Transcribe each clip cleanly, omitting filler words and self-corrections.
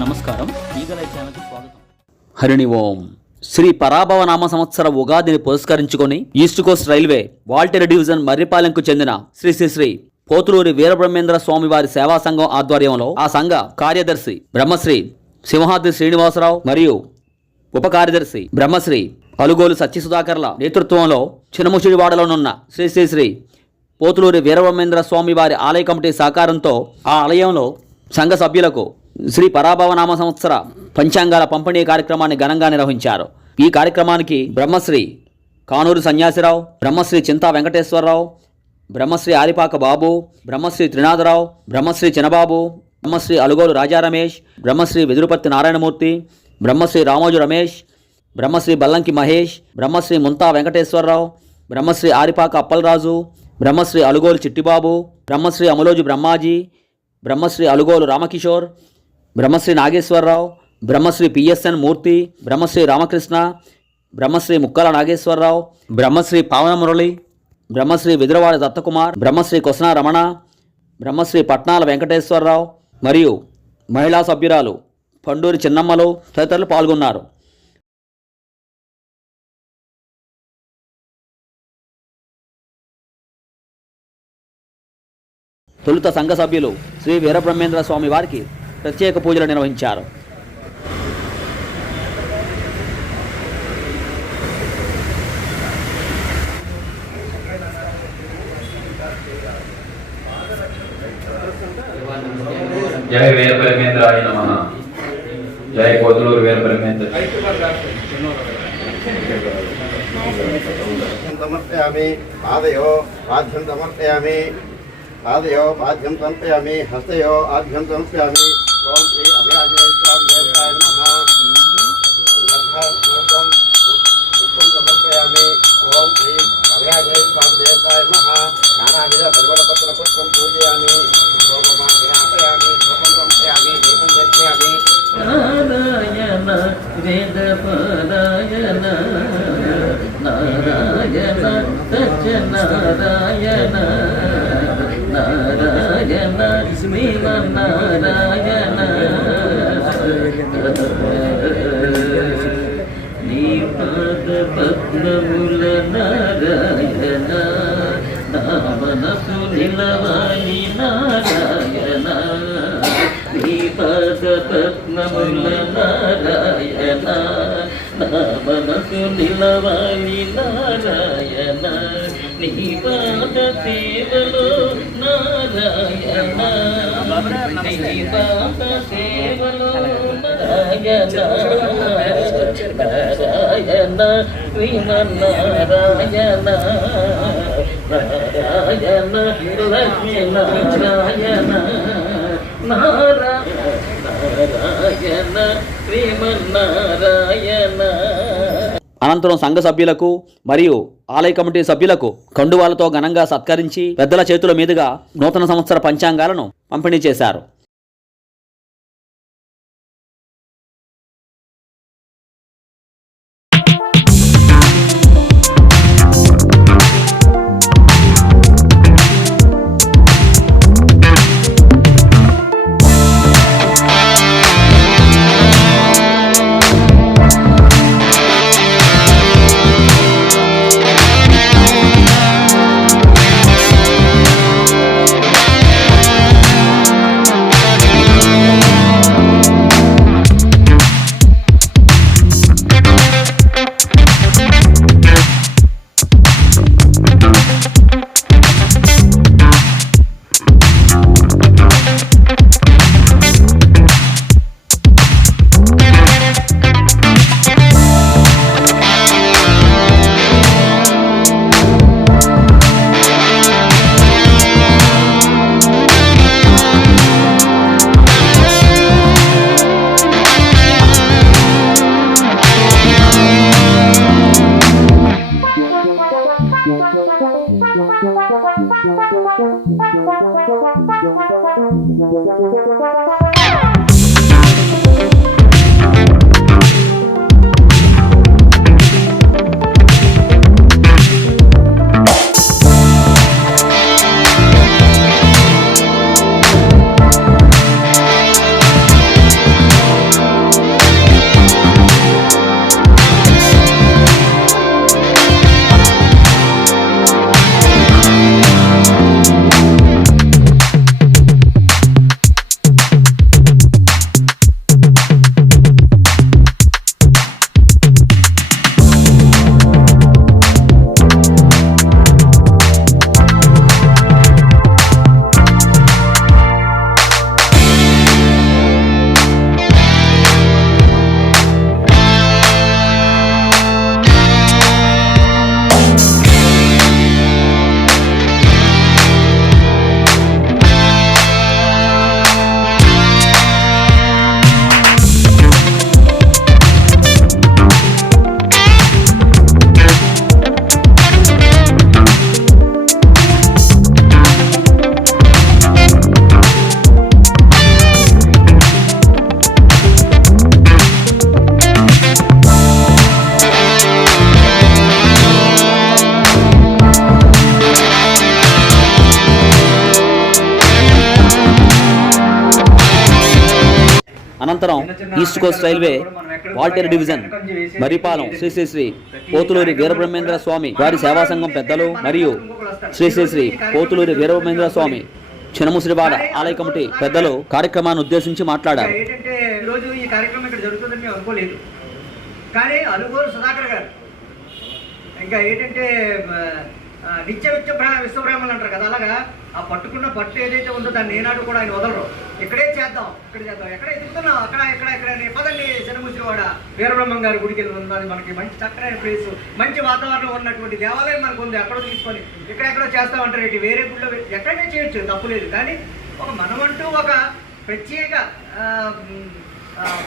నమస్కారం, ఈగలై ఛానల్కి స్వాగతం. హరిని ఓం. శ్రీ పరాభవ నామ సంవత్సర ఉగాదిని పురస్కరించుకొని east coast railway Waltair division మర్రిపాలెంకు చెందిన శ్రీ శ్రీ శ్రీ పోతులూరి వీరబ్రహ్మేంద్ర స్వామి వారి సేవా సంఘం ఆధ్వర్యంలో ఆ సంఘ కార్యదర్శి బ్రహ్మశ్రీ సింహాద్రి శ్రీనివాసరావు మరియు ఉప కార్యదర్శి బ్రహ్మశ్రీ అలుగోలు సత్యసుధాకర్ల నేతృత్వంలో చినముషిడివాడలోనున్న శ్రీ శ్రీ శ్రీ పోతులూరి వీరబ్రహ్మేంద్ర స్వామి వారి ఆలయ కమిటీ సహకారంతో ఆ ఆలయంలో సంఘ సభ్యులకు శ్రీ పరాభవనామ సంవత్సర పంచాంగాల పంపిణీ కార్యక్రమాన్ని ఘనంగా నిర్వహించారు. ఈ కార్యక్రమానికి బ్రహ్మశ్రీ కానూరు సన్యాసిరావు, బ్రహ్మశ్రీ చింతా వెంకటేశ్వరరావు, బ్రహ్మశ్రీ ఆరిపాక బాబు, బ్రహ్మశ్రీ త్రినాథరావు, బ్రహ్మశ్రీ చినబాబు, బ్రహ్మశ్రీ అలుగోలు రాజా రమేష్, బ్రహ్మశ్రీ వెదురుపత్తి నారాయణమూర్తి, బ్రహ్మశ్రీ రామోజు రమేష్, బ్రహ్మశ్రీ బల్లంకి మహేష్, బ్రహ్మశ్రీ ముంతా వెంకటేశ్వరరావు, బ్రహ్మశ్రీ ఆరిపాక అప్పలరాజు, బ్రహ్మశ్రీ అలుగోలు చిట్టిబాబు, బ్రహ్మశ్రీ అమలోజు బ్రహ్మాజీ, బ్రహ్మశ్రీ అలుగోలు రామకిషోర్, బ్రహ్మశ్రీ నాగేశ్వరరావు, బ్రహ్మశ్రీ పిఎస్ఎన్ మూర్తి, బ్రహ్మశ్రీ రామకృష్ణ, బ్రహ్మశ్రీ ముక్కల నాగేశ్వరరావు, బ్రహ్మశ్రీ పావన మురళి, బ్రహ్మశ్రీ విదురవాడ దత్తకుమార్, బ్రహ్మశ్రీ కొసన రమణ, బ్రహ్మశ్రీ పట్నాల వెంకటేశ్వరరావు మరియు మహిళా సభ్యురాలు పండూరి చిన్నమ్మలు తదితరులు పాల్గొన్నారు. తొలుత సంఘ సభ్యులు శ్రీ వీరబ్రహ్మేంద్ర స్వామి వారికి ప్రత్యేక పూజలు నిర్వహించారు. జై వీరబ్రహ్మేంద్రాయ నమః. జై పోతులూరు వీరబ్రహ్మేంద్ర. సమర్పయామి. పాదయో పాద్యం సమర్పయామి. పాదయో పాద్యం సమర్పయామి. హస్తయో ఆద్యం సమర్పయామి. ఓం శ్రీ అభయాజయ స్వామి దేవతాయ నమః. పుష్పం సమర్పయామి. ఓం శ్రీ అభయాజయ స్వామి దేవతాయ నమః. నానావిధ పరిమళపత్ర పుష్పం పూజయామి. జ్ఞాపయామి. పుష్పం సమర్పయామి. దీపం దర్శయామి. నారాయణ వేద పరాయణ నారాయణ సత్యనారాయణ నారాయణ శ్రీమన్నారాయణ నీ పాద పద్మముల నారాయణ నా మనసు నిలవాలి నారాయణ నీ పాద పద్మముల నారాయణ నా మనసు నిలవాలి నారాయణ నీ పాద సేవలో నారాయణ నీ పాద సేవలో నారాయణ నారాయణ శ్రీమన్నారాయణ నారాయణ లక్ష్మీ నారాయణ నారాయణ శ్రీమన్నారాయణ. అనంతరం సంఘ సభ్యులకు మరియు ఆలయ కమిటీ సభ్యులకు కండువాలతో ఘనంగా సత్కరించి పెద్దల చేతుల మీదుగా నూతన సంవత్సర పంచాంగాలను పంపిణీ చేశారు. అనంతరం east coast railway Waltair division Marripalem Shri Shri Shri Pothuluri Veerabrahmendra Swami వారి సేవా సంఘం పెద్దలు మరియు శ్రీ శ్రీ శ్రీ పోతులూరి వీరబ్రహ్మేంద్ర స్వామి చినముసిరివాడ ఆలయ కమిటీ పెద్దలు కార్యక్రమాన్ని ఉద్దేశించి మాట్లాడారు. ఏంటంటే ఈరోజు ఈ కార్యక్రమం ఇక్కడ జరుగుతుందని మేము అనుకోలేదు. కానీ అనుగోలు సుధాకర్ గారు ఇంకా ఏంటంటే నిత్య విశ్వబ్రహ్మలు అంటారు కదా, అలాగా ఆ పట్టుకున్న పట్టు ఏదైతే ఉందో దాన్ని ఏనాడు కూడా ఆయన వదలరు. ఇక్కడే చేద్దాం ఎక్కడ ఎదుగుతున్నాం ఎక్కడ పదండి శనముసిరివాడ వీరబ్రహ్మం గారి గుడికి ఉన్నది. మనకి మంచి చక్కనైన ప్లేస్, మంచి వాతావరణం ఉన్నటువంటి దేవాలయం మనకు ఉంది. అక్కడ తీసుకొని ఎక్కడెక్కడో చేస్తామంటారు. ఏంటి వేరే గుడిలో ఎక్కడైనా చేయొచ్చు, తప్పులేదు. కానీ మనమంటూ ఒక ప్రత్యేక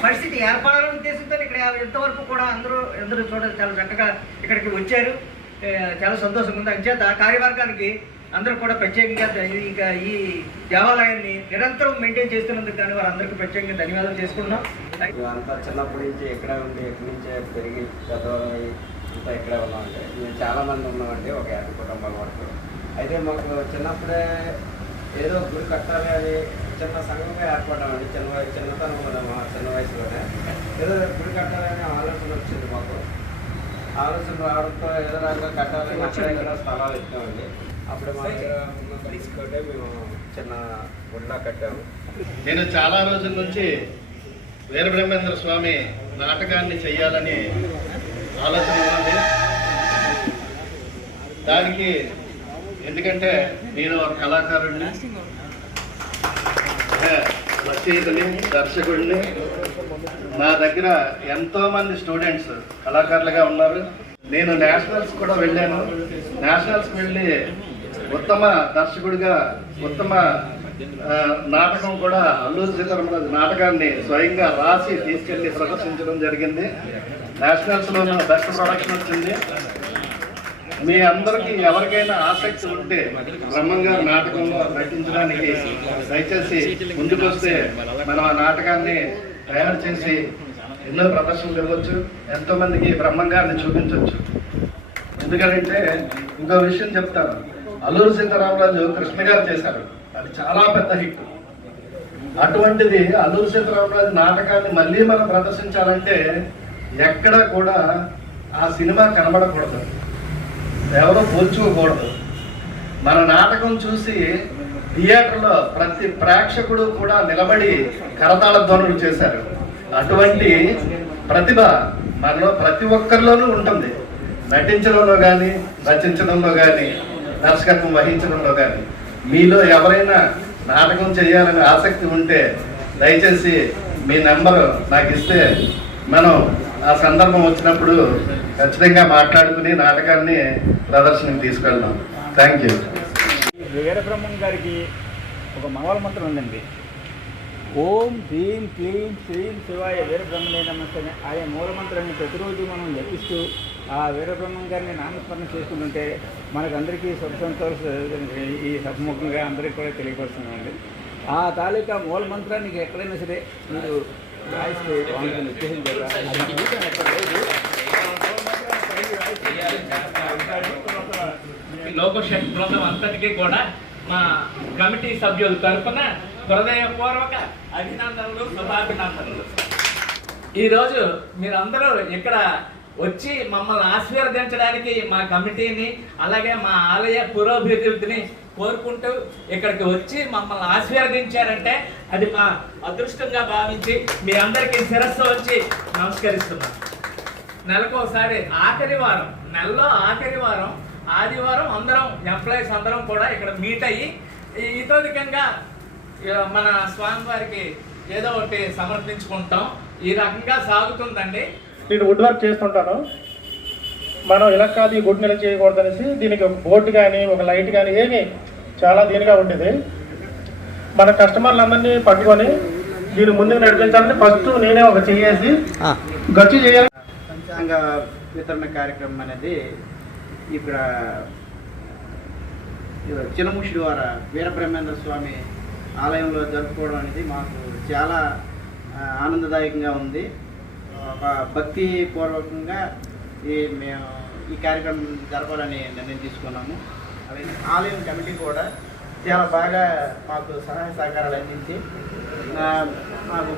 పరిస్థితి ఏర్పడాలనే ఉద్దేశంతో ఇక్కడ ఎంతవరకు కూడా అందరూ చూడాలి చాలా చక్కగా ఇక్కడికి వచ్చారు. చాలా సంతోషంగా ఉంది. అంచేత కార్యవర్గానికి అందరూ కూడా ప్రత్యేకంగా ఇంకా ఈ దేవాలయాన్ని నిరంతరం మెయింటైన్ చేస్తున్నందుకు కానీ వారందరికీ ప్రత్యేకంగా ధన్యవాదాలు చేసుకుంటున్నాం. అంతా చిన్నప్పటి నుంచి ఎక్కడే ఉండి ఎక్కడి నుంచే పెరిగి పెద్దవాళ్ళని అంతా ఇక్కడే ఉన్నామంటే మేము చాలామంది ఉన్నామండి, ఒక 50 కుటుంబాల వరకు. అయితే మాకు చిన్నప్పుడే ఏదో గుడి కట్టాలి అని చిన్న సంఘంగా ఏర్పడ్డామండి. చిన్నతనంలో మా చిన్న వయసులోనే ఏదో గుడి కట్టాలని ఆలోచన వచ్చింది మాకు. ఆలోచన రావడంతో ఏదో రకంగా కట్టాలని అక్కడ స్థలాలు ఇచ్చామండి. అప్పుడు మా తీసుకుంటే మేము చిన్న గుడిలా కట్టాము. నేను చాలా రోజుల నుంచి వీరబ్రహ్మేంద్ర స్వామి నాటకాన్ని చెయ్యాలని ఆలోచన ఉన్నది. దానికి ఎందుకంటే నేను ఒక కళాకారుడిని, రచయితని, దర్శకుడిని. నా దగ్గర ఎంతోమంది స్టూడెంట్స్ కళాకారులుగా ఉన్నారు. నేను నేషనల్స్ కూడా వెళ్ళాను. నేషనల్స్కి వెళ్ళి ఉత్తమ దర్శకుడిగా ఉత్తమ నాటకం కూడా అల్లూరి సీతారామరాజు నాటకాన్ని స్వయంగా రాసి తీసుకెళ్లి ప్రదర్శించడం జరిగింది. నేషనల్స్లోనూ బెస్ట్ ప్రొడక్షన్ వచ్చింది. మీ అందరికీ ఎవరికైనా ఆసక్తి ఉంటే బ్రహ్మం గారి నాటకంలో నటించడానికి దయచేసి ముందుకొస్తే మనం ఆ నాటకాన్ని తయారు చేసి ఎన్నో ప్రదర్శనలు ఇవ్వచ్చు, ఎంతోమందికి బ్రహ్మం గారిని చూపించవచ్చు. ఎందుకంటే ఇంకో విషయం చెప్తాను, అల్లూరి సీతారామరాజు కృష్ణ గారు చేశారు, అది చాలా పెద్ద హిట్. అటువంటిది అల్లూరి సీతారామరాజు నాటకాన్ని మళ్ళీ మనం ప్రదర్శించాలంటే ఎక్కడ కూడా ఆ సినిమా కనబడకూడదు, ఎవరో పోల్చుకోకూడదు. మన నాటకం చూసి థియేటర్లో ప్రతి ప్రేక్షకుడు కూడా నిలబడి కరతాళ ధ్వనులు చేశారు. అటువంటి ప్రతిభ మనలో ప్రతి ఒక్కరిలోనూ ఉంటుంది. నటించడంలో కానీ, రచించడంలో కానీ, దర్శకత్వం వహించడంలో కానీ. మీలో ఎవరైనా నాటకం చేయాలని ఆసక్తి ఉంటే దయచేసి మీ నెంబరు నాకు ఇస్తే మనం ఆ సందర్భం వచ్చినప్పుడు ఖచ్చితంగా మాట్లాడుకుని నాటకాన్ని ప్రదర్శనకు తీసుకెళ్దాం. Thank you. వీరబ్రహ్మం గారికి ఒక మంగళ మంత్రం ఉందండి. ఓం హ్రీం క్లీం శ్రీం శివాయ వీరబ్రహ్మణే నమస్తే. ఆయా మూలమంత్రాన్ని ప్రతిరోజు మనం జపిస్తూ ఆ వీరబ్రహ్మం గారిని నామస్మరణ చేసుకుంటుంటే మనకందరికీ సుఖ సంతోషం ఈ సభముఖంగా అందరికీ కూడా తెలియపరుస్తున్నామండి. ఆ తాలూకా మూల మంత్రానికి ఎక్కడైనా సరే మీరు రాయిస్తే బాగుంటుంది ఉద్దేశం కదా. లోకశక్తి బృందం అంతటికీ కూడా మా కమిటీ సభ్యుల తరఫున హృదయపూర్వక అభినందనలు, శుభాభినందనలు. ఈరోజు మీరందరూ ఇక్కడ వచ్చి మమ్మల్ని ఆశీర్వదించడానికి మా కమిటీని అలాగే మా ఆలయ పురోభివృద్ధిని కోరుకుంటూ ఇక్కడికి వచ్చి మమ్మల్ని ఆశీర్వదించారంటే అది మా అదృష్టంగా భావించి మీ అందరికీ శిరస్సు వచ్చి నమస్కరిస్తున్నాం. నెలకోసారి నెలలో ఆఖరి వారం ఆదివారం అందరం ఎంప్లాయీస్ అందరం కూడా ఇక్కడ మీట్ అయ్యి ఇతోధికంగా మన స్వామివారికి ఏదో ఒకటి సమర్పించుకుంటాం. ఈ రకంగా సాగుతుందండి. నేను వుడ్ వర్క్ చేస్తుంటాను. మనం ఇలా కాదు ఈ గుడ్ నెల చేయకూడదు అనేసి దీనికి ఒక బోర్డు కానీ ఒక లైట్ కానీ ఏమి చాలా దీనిగా ఉండేది. మన కస్టమర్లందరినీ పట్టుకొని దీని ముందుకు నడిపించాలని ఫస్ట్ నేనే ఒక చేసి గచ్చు చేయాలి. పంచాంగ వితరణ కార్యక్రమం అనేది ఇక్కడ చినముసిరివాడ వీరబ్రహ్మేంద్ర స్వామి ఆలయంలో జరుపుకోవడం అనేది మాకు చాలా ఆనందదాయకంగా ఉంది. ఒక భక్తిపూర్వకంగా మేము ఈ కార్యక్రమం జరపాలని నిర్ణయం తీసుకున్నాము. అలాగే ఆలయం కమిటీ కూడా చాలా బాగా మాకు సహాయ సహకారాలు అందించి మాకు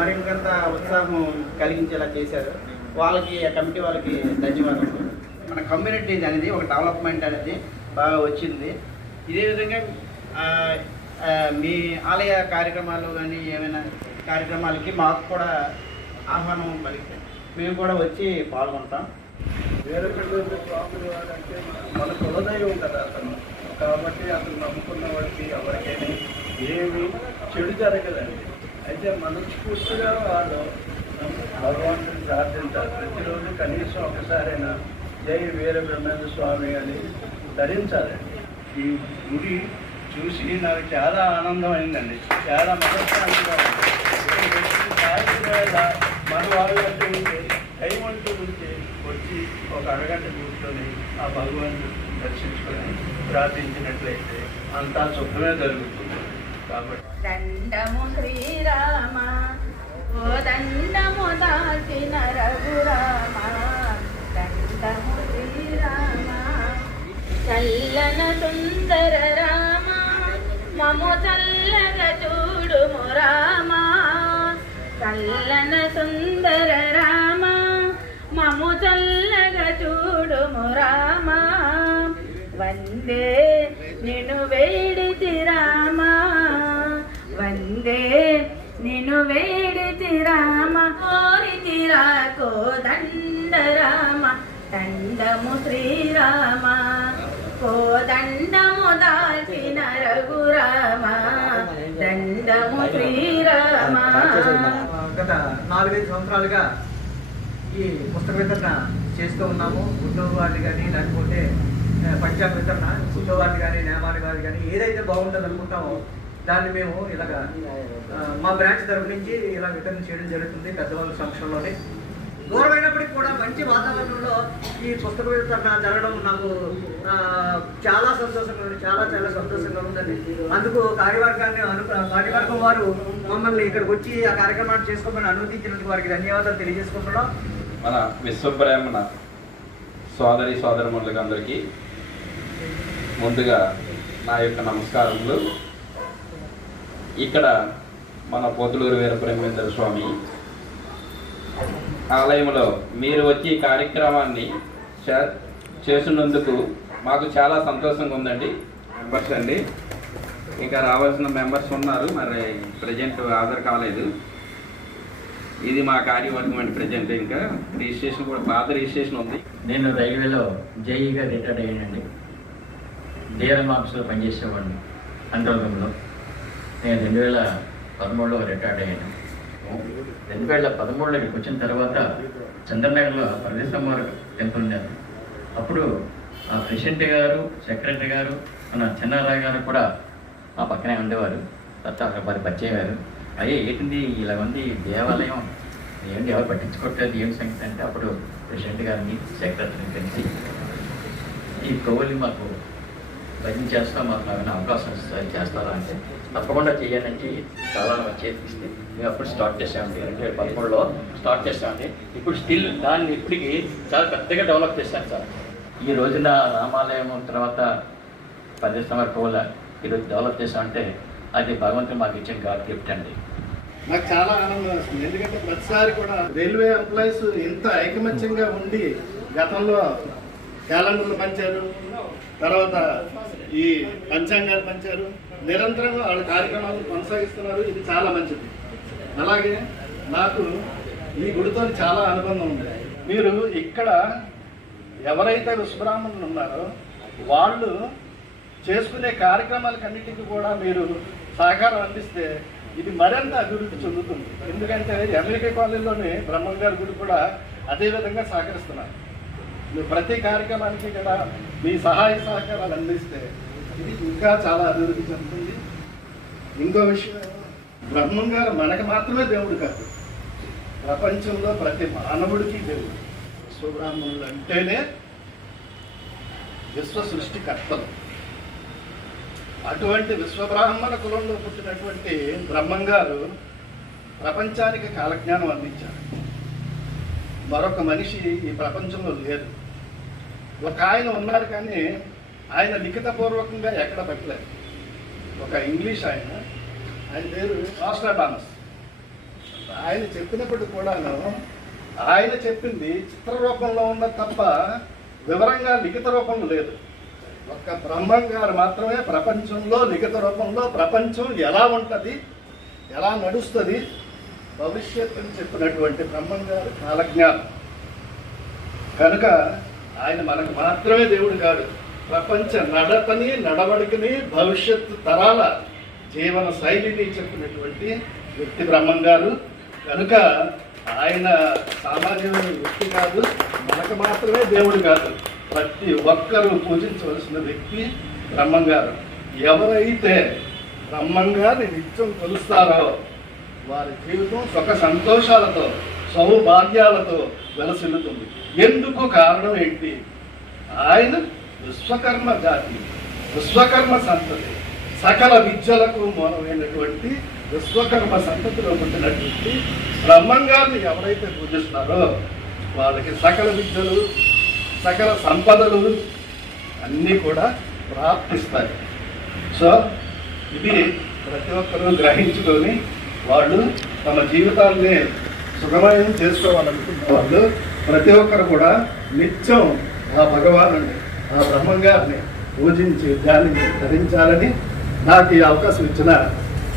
మరింత ఉత్సాహం కలిగించేలా చేశారు. వాళ్ళకి ఆ కమిటీ వాళ్ళకి ధన్యవాదాలు. మన కమ్యూనిటీ అనేది ఒక డెవలప్మెంట్ అనేది బాగా వచ్చింది. ఇదే విధంగా మీ ఆలయ కార్యక్రమాలు కానీ ఏమైనా కార్యక్రమాలకి మాకు కూడా ఆహ్వానం పలికితే మేము కూడా వచ్చి పాల్గొంటాం. వీరబ్రహ్మేంద్ర స్వామి వారంటే మన కులదైవం కదా అతను. కాబట్టి అతను నమ్ముకున్న వాడికి ఎవరికైనా ఏమి చెడు జరగదండి. అయితే మనస్ఫూర్తిగా వాళ్ళు భగవంతుని ప్రార్థించాలి. ప్రతిరోజు కనీసం ఒకసారైనా జై వీరబ్రహ్మేంద్ర స్వామి అని ధరించాలండి. ఈ గుడి చూసి నాకు చాలా ఆనందం అయిందండి. చాలా మనశ్శాంతిగా ఉంది. మన వాళ్ళంటూ ఉంటే టైం అంటూ ఉంటే వచ్చి ఒక అరగంట కూర్చొని ఆ భగవంతుని దర్శించుకొని ప్రార్థించినట్లయితే అంతా శుభ్రమే జరుగుతుంది. కాబట్టి దండము శ్రీరామ ఓ దండము దాచిన రఘురామ, దండము శ్రీరామ చల్లన సుందర రామ, మము చల్లగా చూడుము రామ, చల్లన సుందర రామ, మము చల్లగా చూడుము రామ, వందే నిన్ను వేడితి రామ, వందే నిన్ను వేడితి రామ, కోరితి రాకో దండ రామ, దండము శ్రీరామ కోదండము దాచిన రఘురామ, దండము శ్రీరామ. గత 4-5 సంవత్సరాలుగా ఈ పుస్తక వితరణ చేస్తూ ఉన్నాము. ఉద్యోగ వారిని కానీ లేకపోతే పంచాంగ వితరణ, ఉద్యోగ వారిని కానీ నియమాల వారిని కానీ ఏదైతే బాగుంటుంది అనుకుంటామో దాన్ని మేము ఇలాగ మా బ్రాంచ్ తరఫు నుంచి ఇలా వితరణ చేయడం జరుగుతుంది పెద్దవాళ్ళ సమక్షంలోనే. దూరమైనప్పటికీ కూడా మంచి వాతావరణంలో ఈ పుస్తక వితరణ జరగడం నాకు చాలా సంతోషంగా ఉంది. చాలా సంతోషంగా ఉందండి. అందుకు కార్యవర్గం వారు మమ్మల్ని ఇక్కడికి వచ్చి ఆ కార్యక్రమాన్ని చేసుకోమని అనుమతించినందుకు వారికి ధన్యవాదాలు తెలియజేసుకుంటున్నాం. మన విశ్వబ్రాహ్మణ సోదరి సోదరమణులకు అందరికీ ముందుగా నా యొక్క నమస్కారములు. ఇక్కడ మన పోతులూరు వీరబ్రహ్మేంద్ర స్వామి ఆలయంలో మీరు వచ్చి ఈ కార్యక్రమాన్ని చేసినందుకు మాకు చాలా సంతోషంగా ఉందండి. మెంబర్స్ అండి, ఇంకా రావాల్సిన మెంబర్స్ ఉన్నారు, మరి ప్రజెంట్ హాజరు కాలేదు. ఇది మా కార్యవర్గం అండి. ప్రజెంట్ ఇంకా రిజిస్ట్రేషన్ కూడా పాత రిజిస్ట్రేషన్ ఉంది. నేను రైల్వేలో జేఈగా రిటైర్డ్ అయ్యానండి. డిఆర్ఎం ఆఫీస్లో పనిచేసేవాడిని కంట్రోల్ రూమ్లో. నేను 2013లో రిటైర్డ్ అయ్యాను. 2013లో ఇక్కడికి వచ్చిన తర్వాత చంద్రనగర్లో ప్రదేశమ్మవారు టెంపుల్ ఉన్నారు. అప్పుడు ఆ ప్రెసిడెంట్ గారు, సెక్రటరీ గారు, మన చిన్నారాయ్ గారు కూడా మా పక్కనే ఉండేవారు. తర్వాత వారి పరిచయం అయ్యే ఏంటింది ఇలా ఉంది దేవాలయం, ఏంటి ఎవరు పట్టించుకోవట్లేదు, ఏం సంగతి అంటే అప్పుడు ప్రెసిడెంట్ గారిని, సెక్రటరీని కలిసి ఈ కోవిల్ని మాకు భజన చేస్తా, మాకు ఏమైనా అవకాశం చేస్తారా అంటే తప్పకుండా చేయాలని చాలా చేతికిస్తే మేము అప్పుడు స్టార్ట్ చేసామండి. 2013లో స్టార్ట్ చేసామండి. ఇప్పుడు స్టిల్ దాన్ని ఇప్పటికి చాలా పెద్దగా డెవలప్ చేశాను సార్. ఈ రోజున రామాలయం తర్వాత 10 సంవత్సరాల కోవిల ఈరోజు డెవలప్ చేసామంటే అది భగవంతుడు మాకు ఇచ్చిన గాడ్ గిఫ్ట్ అండి. నాకు చాలా ఆనందం వస్తుంది. ఎందుకంటే ప్రతిసారి కూడా రైల్వే ఎంప్లాయీస్ ఇంత ఐకమత్యంగా ఉండి గతంలో క్యాలెండర్లు పంచారు, తర్వాత ఈ పంచాంగాలు పంచారు, నిరంతరం వాళ్ళ కార్యక్రమాలను కొనసాగిస్తున్నారు. ఇది చాలా మంచిది. అలాగే నాకు ఈ గుడితో చాలా అనుబంధం ఉంది. మీరు ఇక్కడ ఎవరైతే విశ్వబ్రాహ్మణులు ఉన్నారో వాళ్ళు చేసుకునే కార్యక్రమాలకన్నిటికీ కూడా మీరు సహకారం అందిస్తే ఇది మరింత అభివృద్ధి చెందుతుంది. ఎందుకంటే ఎమ్మెల్యే కాలనీలోని బ్రహ్మంగారి గుడి కూడా అదేవిధంగా సహకరిస్తున్నారు. మీరు ప్రతి కార్యక్రమానికి కూడా మీ సహాయ సహకారాలు అందిస్తే ఇది ఇంకా చాలా అభివృద్ధి చెందుతుంది. ఇంకో విషయం, బ్రహ్మంగారు మనకు మాత్రమే దేవుడు కాదు, ప్రపంచంలో ప్రతి మానవుడికి దేవుడు. విశ్వబ్రాహ్మణులు అంటేనే విశ్వ సృష్టికర్తలు. అటువంటి విశ్వబ్రాహ్మణ కులంలో పుట్టినటువంటి బ్రహ్మంగారు ప్రపంచానికి కాలజ్ఞానం అందించారు. మరొక మనిషి ఈ ప్రపంచంలో లేరు. ఒక ఆయన ఉన్నారు కానీ ఆయన లిఖితపూర్వకంగా ఎక్కడ పెట్టలేదు. ఒక ఇంగ్లీష్ ఆయన పేరు నాస్ట్రాడామస్. ఆయన చెప్పినప్పుడు కూడాను ఆయన చెప్పింది చిత్ర రూపంలో ఉన్న తప్ప వివరంగా లిఖిత రూపంలో లేదు. ఒక్క బ్రహ్మం గారు మాత్రమే ప్రపంచంలో లిఖిత రూపంలో ప్రపంచం ఎలా ఉంటుంది, ఎలా నడుస్తుంది, భవిష్యత్తుని చెప్పినటువంటి బ్రహ్మం గారు కాలజ్ఞానం. కనుక ఆయన మనకు మాత్రమే దేవుడు కాదు, ప్రపంచ నడతని నడవడికని భవిష్యత్తు తరాల జీవన శైలిని చెప్పినటువంటి వ్యక్తి బ్రహ్మం గారు. కనుక ఆయన సామాన్యమైన వ్యక్తి కాదు, మనకు మాత్రమే దేవుడు కాదు, ప్రతి ఒక్కరూ పూజించవలసిన వ్యక్తి బ్రహ్మం గారు. ఎవరైతే బ్రహ్మం గారిని నిత్యం కొలుస్తారో వారి జీవితం సుఖ సంతోషాలతో సౌభాగ్యాలతో వెలసిల్లుతుంది. ఎందుకు కారణం ఏంటి? ఆయన విశ్వకర్మ జాతి, విశ్వకర్మ సంతతి, సకల విద్యలకు మూలమైనటువంటి విశ్వకర్మ సంతతిలో పుట్టినటువంటి బ్రహ్మం గారిని ఎవరైతే పూజిస్తున్నారో వాళ్ళకి సకల విద్యలు, సకల సంపదలు అన్నీ కూడా ప్రాప్తిస్తాయి. సో ఇది ప్రతి ఒక్కరూ గ్రహించుకొని వాళ్ళు తమ జీవితాన్ని సుఖమయం చేసుకోవాలనుకున్న వాళ్ళు ప్రతి ఒక్కరు కూడా నిత్యం ఆ భగవానుని, ఆ బ్రహ్మం గారిని పూజించి ధ్యానించి ధరించాలని నాకు ఈ అవకాశం ఇచ్చిన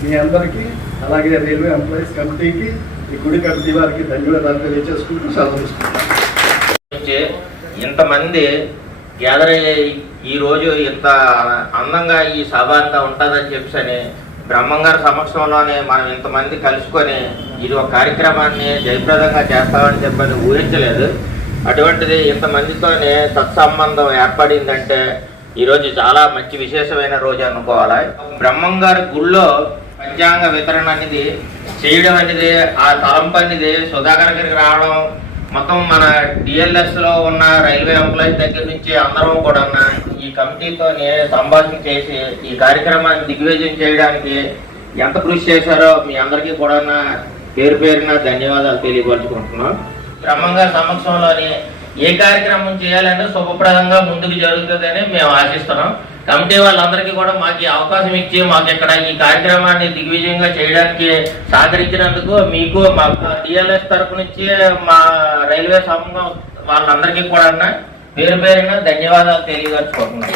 మీ అందరికీ, అలాగే రైల్వే ఎంప్లాయీస్ కమిటీకి, ఈ గుడి కమిటీ వారికి ధన్యవాదాలు తెలియజేసుకుంటూ సెలవుస్తున్నాను. ఇంతమంది గ్యాదర్ అయ్యి ఈరోజు ఇంత అందంగా ఈ సభ అంతా ఉంటుందని చెప్పని బ్రహ్మంగారి సమక్షంలోనే మనం ఇంతమంది కలుసుకొని ఇది ఒక కార్యక్రమాన్ని జయప్రదంగా చేస్తామని చెప్పని ఊహించలేదు. అటువంటిది ఇంతమందితోనే సత్సంబంధం ఏర్పడిందంటే ఈరోజు చాలా మంచి విశేషమైన రోజు అనుకోవాలి. బ్రహ్మంగారి గుళ్ళో పంచాంగ వితరణ అనేది చేయడం అనేది, ఆ తలంపు అనేది సుధాకర్ గారికి రావడం, మొత్తం మన డిఎల్ఎస్లో ఉన్న రైల్వే ఎంప్లాయీస్ దగ్గర నుంచి అందరం కూడా ఈ కమిటీతో సంభాషణ చేసి ఈ కార్యక్రమాన్ని దిగ్విజయం చేయడానికి ఎంత కృషి చేశారో మీ అందరికీ కూడా పేరు పేరున ధన్యవాదాలు తెలియపరుచుకుంటున్నాం. బ్రహ్మంగారి సమక్షంలోని ఏ కార్యక్రమం చేయాలన్నా శుభప్రదంగా ముందుకు జరుగుతుందని మేము ఆశిస్తున్నాం. కమిటీ వాళ్ళందరికీ కూడా మాకు అవకాశం ఇచ్చి మాకు ఇక్కడ ఈ కార్యక్రమాన్ని దిగ్విజయంగా చేయడానికి సహకరించినందుకు మీకు మా టిఎల్ఎస్ తరఫు నుంచి మా రైల్వే సంఘం వాళ్ళందరికీ కూడా పేరు పేరున ధన్యవాదాలు తెలియజేసుకుంటున్నాం.